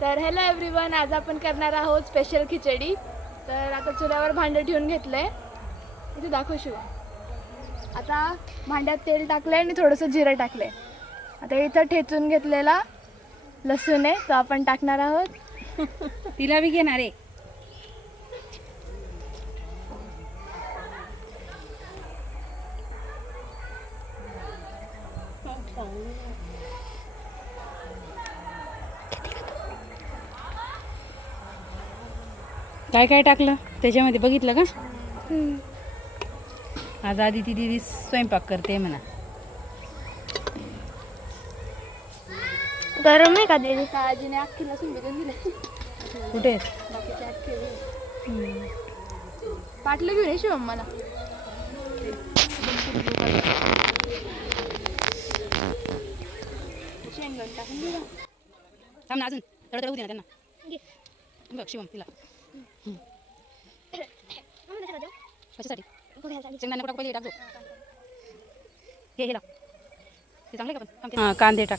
तर hello everyone, आज आपण करणार आहोत स्पेशल खिचडी. तर आता चुल्यावर भांडं ठेवून घेतलंय. इथे दाखव शिव. आता भांड्यात तेल टाकलंय आणि थोडंसं जिरं टाकलंय. आता इथं ठेचून घेतलेला लसूण आहे तो आपण टाकणार आहोत. तिला बी घेणार आहे. काय काय टाकलं त्याच्यामध्ये बघितलं का? आज आधी ती दीदी स्वयंपाक करते म्हणा. गरम आहे का दीदी? आजीने अख्खी लसूण भिजून दिले. कुठे बाकीचे अख्खे पाटलं घेऊन ये शिव मला. शेंगदाणे टाकून दिला. थांब ना, अजून थोडं होऊ दे ना त्यांना. बघ शिवम तिला कशासाठी शेंगदाणे कुठं पहिले टाकतो. हे लाव, ते चांगले का पण. हां, कांदे टाक.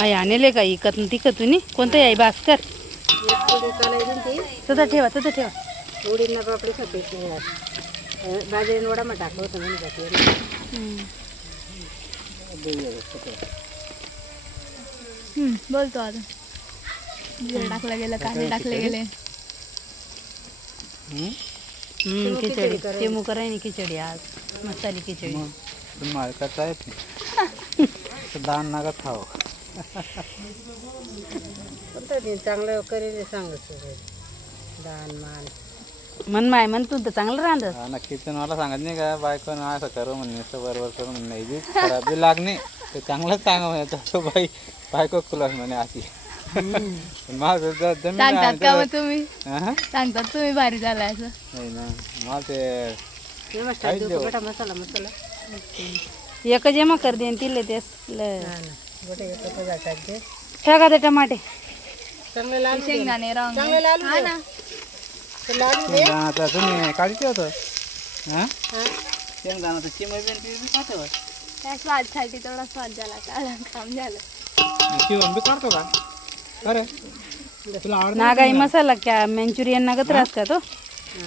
आई आणले का इकत तिकत तुम्ही कोणतं आहे भास्कर? तसं ठेवा तसं ठेवा. उडीद पापडी खाते बाजरीन वडा मग टाकलं होतं म्हणून जाते. बोलतो आता. जिरं टाकलं गेलं, कांदे टाकले गेले. खिचडी चिमू करायनी खिचडी आज मसाली खिचडी. तुम्हाला करता येत दान नका खावं. चांगलं करेल सांगत दान मान मन माय म्हण तू तर चांगलं राहत. ना किचनवाला सांगत नाही का बायको ना असं करू म्हणून असं बरोबर करू म्हणून नाही बी खराब बी लागणे ते चांगलंच सांगा म्हणे तसं बायको खुलास म्हणे अशी. माझं सांगतात का मग तुम्ही? सांगतात तुम्ही भारी झालाय असं नाही ना. मला ते मसाला मसाला एक जमा कर देन तिले तेच टाकते. टाका ते टमाटे. चांगले लाल शेंगदाणे रंग चांगले लाल हा ना. शेंगदाणा तर तुम्ही काढते होतं. हां शेंगदाणा तर चिमय बी खाते. त्या स्वादसाठी तेवढा स्वाद झाला का काम झालं. शिवण बी काढतो का? अरे तुला आवडत नागाई मसाला क्या मंचुरियन नागत रास का तो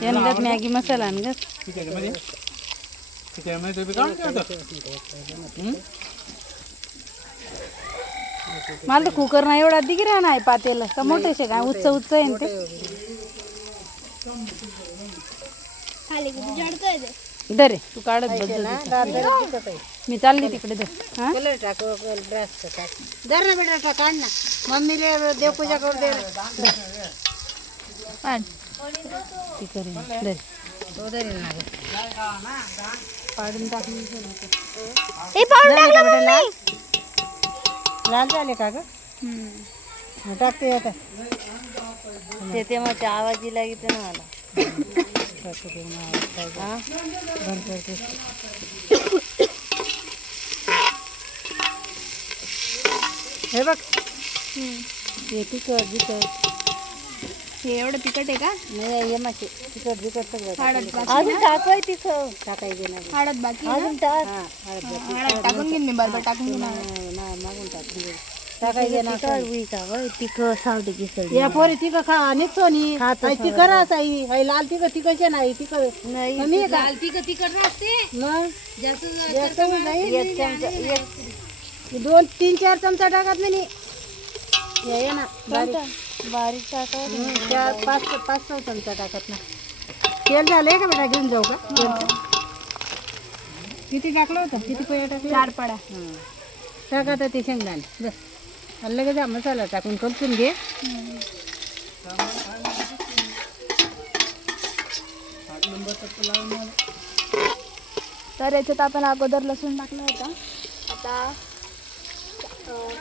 येनगत मॅगी मसाला आणगत खिचडीमध्ये खिचडीमध्ये ते बी काढते होतं. मला तर कुकर नाही एवढा दिगी राहणार आहे पातेला का मोठे शे काय उच्च उच्च आहे ना ते. खाली किती जडतोय ते. दरे तू काढत बस. मी चालली तिकडे दर. हा कलर टाकू ड्रेस टाक दर ना बेटा काढ ना. मम्मीले देवपूजा करू दे. ती करेन दरे तो दे ना काढून टाकून लाल झाले का ग? टाकते आता ते तेव्हाच्या आवाजी लागते ना मला. हे बघ हे तिखट बिकट हे एवढं तिखट आहे का? नाही हे मासे तिखट बिकट सगळं हळद बाकी अजून टाकाय तिखट टाकायचे नाही. हळद बाकी आहे अजून ना? टाक. हळद टाकून घेईन मी बरोबर टाकून घेईन. मागून टाकून घे. टाकायचे ना तिखट सावटी किसडी या पोरी तिखट खा आणि सोनी तिखट असाई लाल तिखट तिखटचे नाही तिखट नाही लाल तिखट तिखट राहते मग जास्त नाही 2-3-4 चमचा टाकत नाही. ये ना बारीक टाका. 5-6 चमचा टाकत ना. तेल झालंय का बेटा? घेऊन जाऊ का? किती टाकलं होतं? किती पोया टाकले? 4 पडा. टाका तर ते शेंगदाणे बस. लगेच मसाला टाकून कलसून घे. तर याच्यात आपण अगोदर लसूण टाकला होता. आता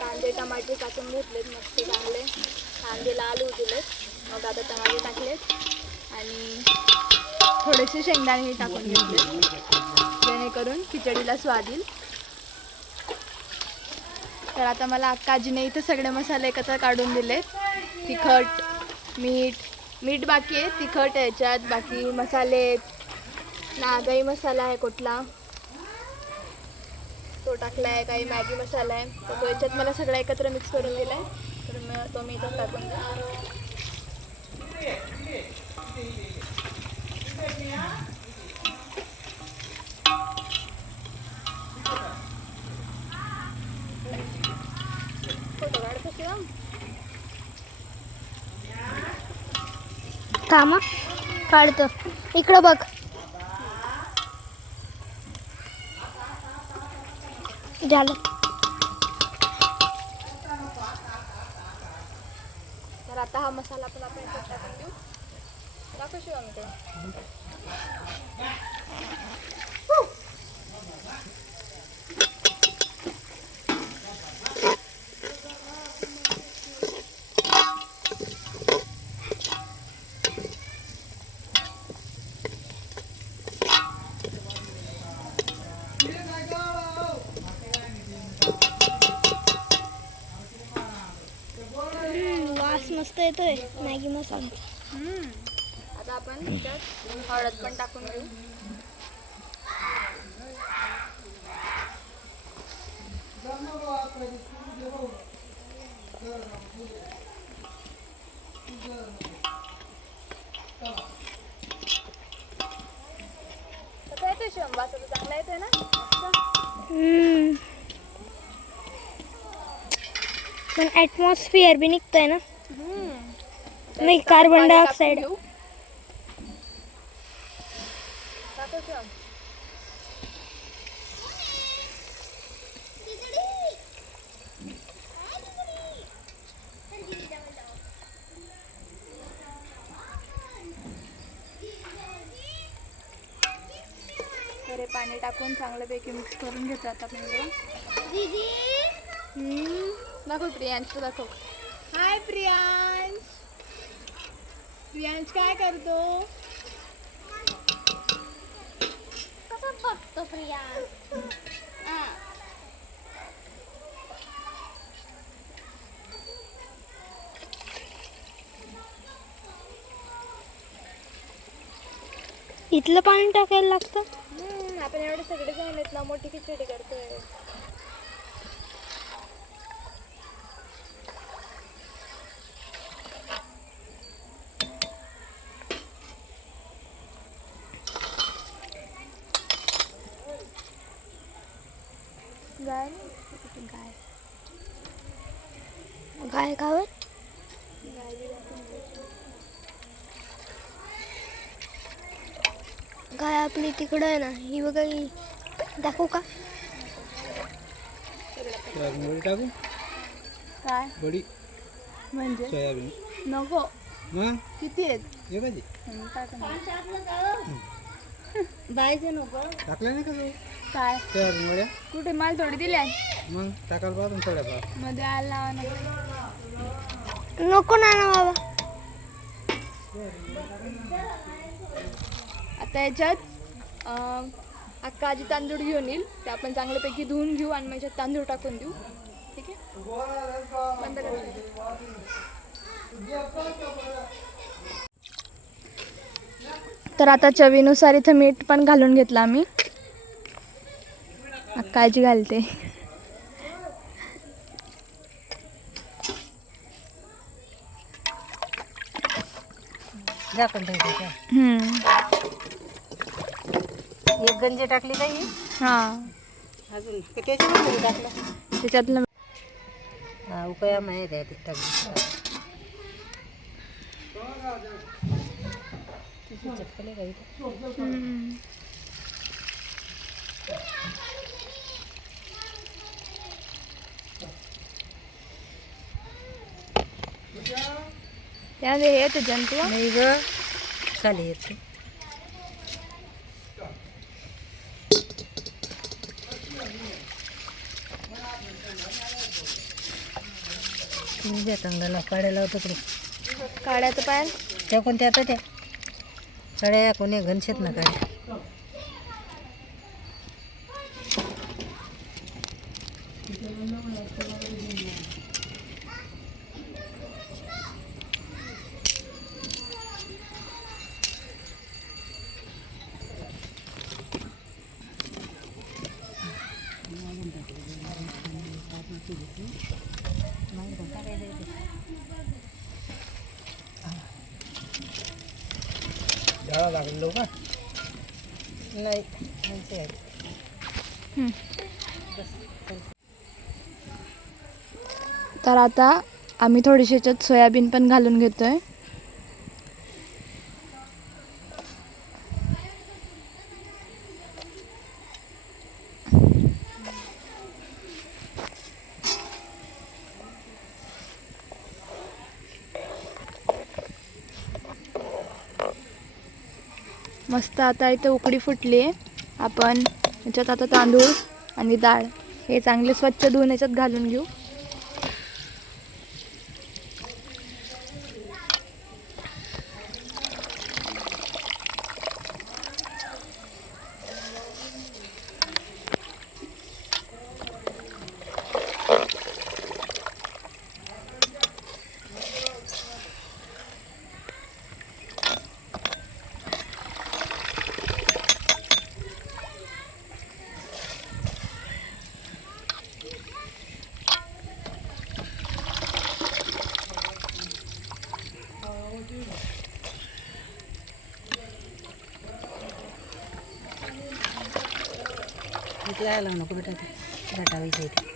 कांदे टमाटे टाकून घेतलेत मस्त चांगले. कांदे लाल होऊ दिलेत. मग आता टमाटे टाकलेत आणि थोडेसे शेंगदाणे टाकून घेतले जेणेकरून खिचडीला स्वाद येईल. तर आता मला अक्काजीने इथे सगळे मसाले एकत्र काढून दिलेत. तिखट, मीठ बाकी आहे, तिखट याच्यात बाकी मसाले आहेत. नागाई मसाला आहे कुठला तो टाकला आहे, काही मॅगी मसाला आहे तर तो याच्यात मला सगळं एकत्र मिक्स करून दिला आहे. तर तो मी इथं टाकून देईन. फोटो काढतो शिवम. थांबा काढतो. इकडं बघ. झालं. तर आता हा मसाला पण आपण याच्यात टाकून देऊ. दाखव शिवम ते. वास मस्त येतोय मॅगी मसाल्याचा. आता आपण त्याच्यात हळद पण टाकून घेऊ. कसा येतोय शिवम? वास आता चांगला येतोय ना? मस्त. पण ॲटमॉस्फिअर बी निघतंय ना. नाही कार्बन डायऑक्साईड. घेऊ. दाखव शिवम. तर हे पाणी टाकून चांगल्यापैकी मिक्स करून घेतो आता आपण इकडं. दाखव प्रियांश, दाखव. हाय प्रियांश. प्रियांश काय करतो? कसं बघतो प्रिया? इथलं पाणी टाकायला लागतं. आपण एवढे सगळे जण आहेत ना, मोठी खिचडी करतोय. गाय गाय गाय गावत गाय आपली तिकडं आहे ना. ही बघा ही. दाखवू का? बडी टाकू. काय बडी म्हणजे? सोयाबीन नको. मग किती आहेत? एकाची बायचं नको. टाकल्या नाही का तू काय सोयाबीन वड्या? कुठे माल थोडी दिल्या मग टाकायला पाहून थोड्याफार. मध्ये आला नको ना ना बाबा. आता याच्यात अक्का आजी तांदूळ घेऊन येईल. ते आपण चांगल्यापैकी धुवून घेऊ आणि मग याच्यात तांदूळ टाकून देऊ. ठीक आहे, बंद कर. तर आता चवीनुसार इथं मीठ पण घालून घेतलं आम्ही. अक्का आजी घालते. झाकण ठेवते. एक गंजी टाकली काही. हां, अजून त्याच्यामध्ये टाकलं. त्याच्यातलं हा उकया माहीत आहे ते टाकली. चटकले काही. त्यामध्ये हे येते जंतू. नाही ग खाली येते. तुम्ही द्या चांगला काढायला होतं तिकडे काढ्याचं पाय त्या कोणत्या आता त्या काड्या कोणी घनशेत ना काड्या डाळ लागलो का नाही घनशे आहे. तर आता आम्ही थोडीशी याच्यात सोयाबीन पण घालून घेतोय. मस्त आता इथे उकडी फुटली आहे. आपण याच्यात आता तांदूळ आणि डाळ हे चांगले स्वच्छ धुवून याच्यात घालून घेऊ. इथला आला नको बेटा ते दाटावायचं इथे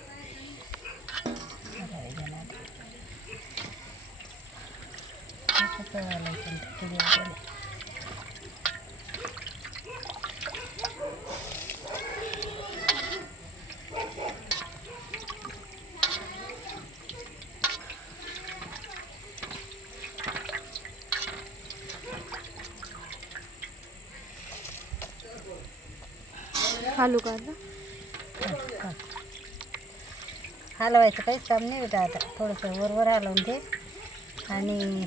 घालू का आता? हलवायचं काहीच काम नाही बेटा आता थोडंसं वरवर हलवून ते आणि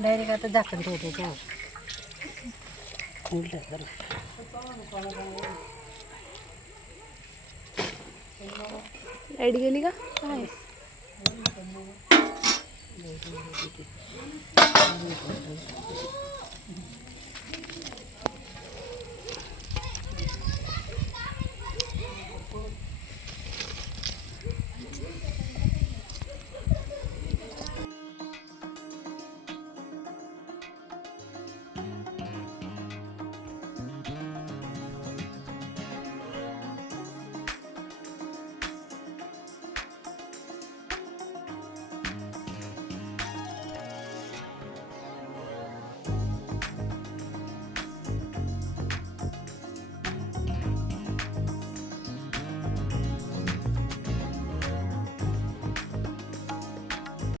डायरेक्ट आता झाकण ठेवते त्याच्यावर उलटं करून. लाईट गेली का काय?